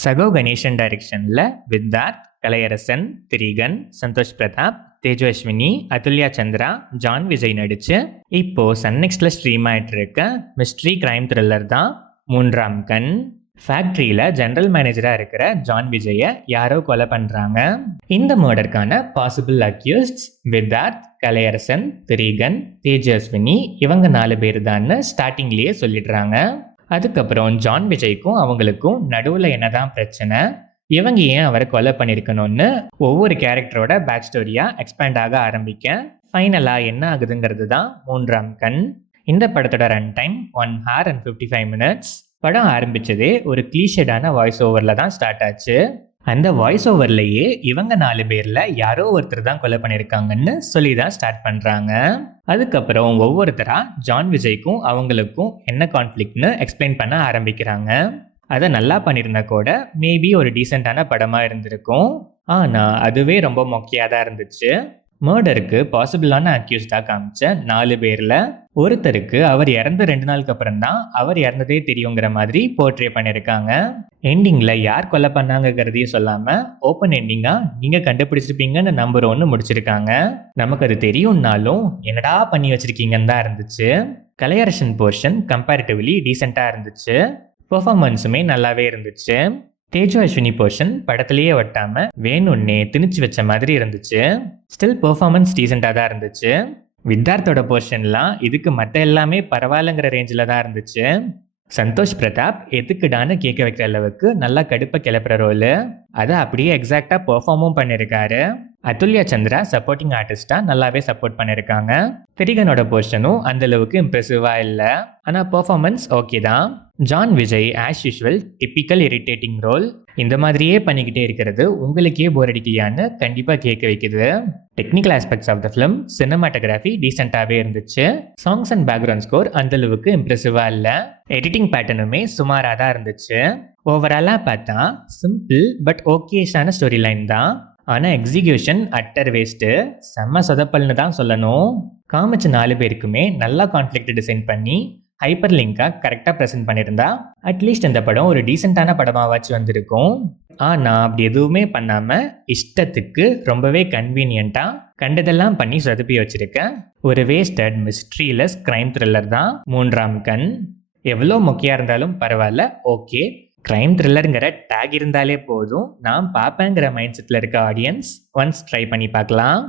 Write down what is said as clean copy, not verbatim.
சகோ கணேசன் டைரக்ஷனில் வித்தார்த், கலையரசன், திரிகன், சந்தோஷ் பிரதாப், தேஜு அஸ்வினி, அதுல்யா சந்திரா, ஜான் விஜய் நடிச்சு இப்போ சன் நெக்ஸ்ட்ல ஸ்ட்ரீம் ஆயிட்டு இருக்க மிஸ்ட்ரி கிரைம் த்ரில்லர் தான் மூன்றாம் கண். ஃபேக்ட்ரியில் ஜெனரல் மேனேஜராக இருக்கிற ஜான் விஜயை யாரோ கொலை பண்ணுறாங்க. இந்த மர்டருக்கான பாசிபிள் அக்யூஸ்ட்ஸ் வித்தார்த், கலையரசன், திரிகன், தேஜு அஸ்வினி இவங்க 4 பேர் தான் ஸ்டார்டிங்லேயே சொல்லிடுறாங்க. அதுக்கப்புறம் ஜான் விஜய்க்கும் அவங்களுக்கும் நடுவில் என்னதான் பிரச்சனை, இவங்க ஏன் அவரை கொலை பண்ணியிருக்கணும்னு ஒவ்வொரு கேரக்டரோட பேக் ஸ்டோரியாக எக்ஸ்பேண்ட் ஆக ஆரம்பிக்க ஃபைனலாக என்ன ஆகுதுங்கிறது தான் மூன்றாம் கண். இந்த படத்தோட run time 1 hour and 55 minutes. படம் ஆரம்பிச்சதே ஒரு கிளீஷேடான வாய்ஸ் ஓவரில் தான் ஸ்டார்ட் ஆச்சு. அந்த வாய்ஸ் ஓவர்லேயே இவங்க 4 பேரில் யாரோ ஒருத்தர் தான் கொலை பண்ணியிருக்காங்கன்னு சொல்லி தான் ஸ்டார்ட் பண்ணுறாங்க. அதுக்கப்புறம் ஒவ்வொருத்தராக ஜான் விஜய்க்கும் அவங்களுக்கும் என்ன கான்ஃப்ளிக்ட்னு எக்ஸ்பிளைன் பண்ண ஆரம்பிக்கிறாங்க. அதை நல்லா பண்ணியிருந்தா கூட மேபி ஒரு டீசெண்டான படமாக இருந்திருக்கும். ஆனால் அதுவே ரொம்ப மொக்கையாக தான் இருந்துச்சு. மர்டருக்கு பாசிபிளான அக்யூஸ்டாக காமிச்ச 4 பேரில் ஒருத்தருக்கு அவர் இறந்து 2 நாளுக்கு அப்புறம் தான் அவர் இறந்ததே தெரியுங்கிற மாதிரி போர்ட்ரே பண்ணியிருக்காங்க. எண்டிங்கில் யார் கொலை பண்ணாங்கிறதையும் சொல்லாமல் ஓப்பன் எண்டிங்காக நீங்கள் கண்டுபிடிச்சிருப்பீங்கன்னு நம்புறோன்னு முடிச்சிருக்காங்க. நமக்கு அது தெரியும்னாலும் என்னடா பண்ணி வச்சிருக்கீங்கன்னு தான் இருந்துச்சு. கலையரசன் போர்ஷன் கம்பேரிட்டிவ்லி டீசெண்டாக இருந்துச்சு. பெர்ஃபார்மன்ஸுமே நல்லாவே இருந்துச்சு. தேஜு அஸ்வினி போர்ஷன் படத்துலேயே ஒட்டாமல் வேணும்னே திணிச்சு வச்ச மாதிரி இருந்துச்சு. ஸ்டில் பெர்ஃபார்மன்ஸ் டீசெண்டாக தான் இருந்துச்சு. வித்தார்த்தோட போர்ஷன்லாம் இதுக்கு மற்ற எல்லாமே பரவாயில்லங்கிற ரேஞ்சில் தான் இருந்துச்சு. சந்தோஷ் பிரதாப் எதுக்குடான்னு கேட்க வைக்கிற அளவுக்கு நல்லா கடுப்பை கிளப்புற ரோலு, அதை அப்படியே எக்ஸாக்டாக பெர்ஃபார்மும் பண்ணியிருக்காரு. அதுல்யா சந்திரா சப்போர்ட்டிங் ஆர்டிஸ்டாக நல்லாவே சப்போர்ட் பண்ணியிருக்காங்க. திரிகனோட போர்ஷனும் அந்தளவுக்கு இம்ப்ரெசிவாக இல்லை, ஆனால் பெர்ஃபார்மன்ஸ் ஓகே தான். John Vijay as usual typical irritating role. இந்த மாதிரியே பண்ணிக்கிட்டே இருக்கிறது உங்களுக்கே போர் அடிக்கலையான்னு கண்டிப்பாக கேட்க வைக்குது. Technical aspects of the film, cinematography டீசெண்டாகவே இருந்துச்சு. சாங்ஸ் அண்ட் பேக்ரவுண்ட் ஸ்கோர் அந்தளவுக்கு இம்ப்ரெசிவாக இல்லை. எடிட்டிங் பேட்டர்னுமே சுமாராக தான் இருந்துச்சு. ஓவராலாக பார்த்தா சிம்பிள் பட் ஓகேஷான ஸ்டோரி லைன் தான். ஆனால் எக்ஸிக்யூஷன் அட்டர் வேஸ்ட்டு, செம்ம சொதப்பல்னு தான் சொல்லணும். காமிச்ச 4 பேருக்குமே நல்லா கான்ஃப்ளிக்ட் டிசைன் பண்ணி ஹைப்பர் லிங்காக கரெக்டாக ப்ரெசென்ட் பண்ணியிருந்தா அட்லீஸ்ட் இந்த படம் ஒரு டீசெண்டான படமாகவாச்சும் வந்திருக்கும். ஆனால் அப்படி எதுவுமே பண்ணாமல் இஷ்டத்துக்கு ரொம்பவே கன்வீனியண்ட்டாக கண்டதெல்லாம் பண்ணி சொதப்பி வச்சுருக்கேன் ஒரு வேஸ்டட் மிஸ்ட்ரிலெஸ் கிரைம் த்ரில்லர் தான் மூன்றாம் கண். எவ்வளோ மொக்கையாக இருந்தாலும் பரவாயில்ல, ஓகே. கிரைம் த்ரில்லருங்கிற டேக் இருந்தாலே போதும், நான் பார்ப்பேங்கிற மைண்ட் செட்டில் இருக்க ஆடியன்ஸ் ஒன்ஸ் ட்ரை பண்ணி பார்க்கலாம்.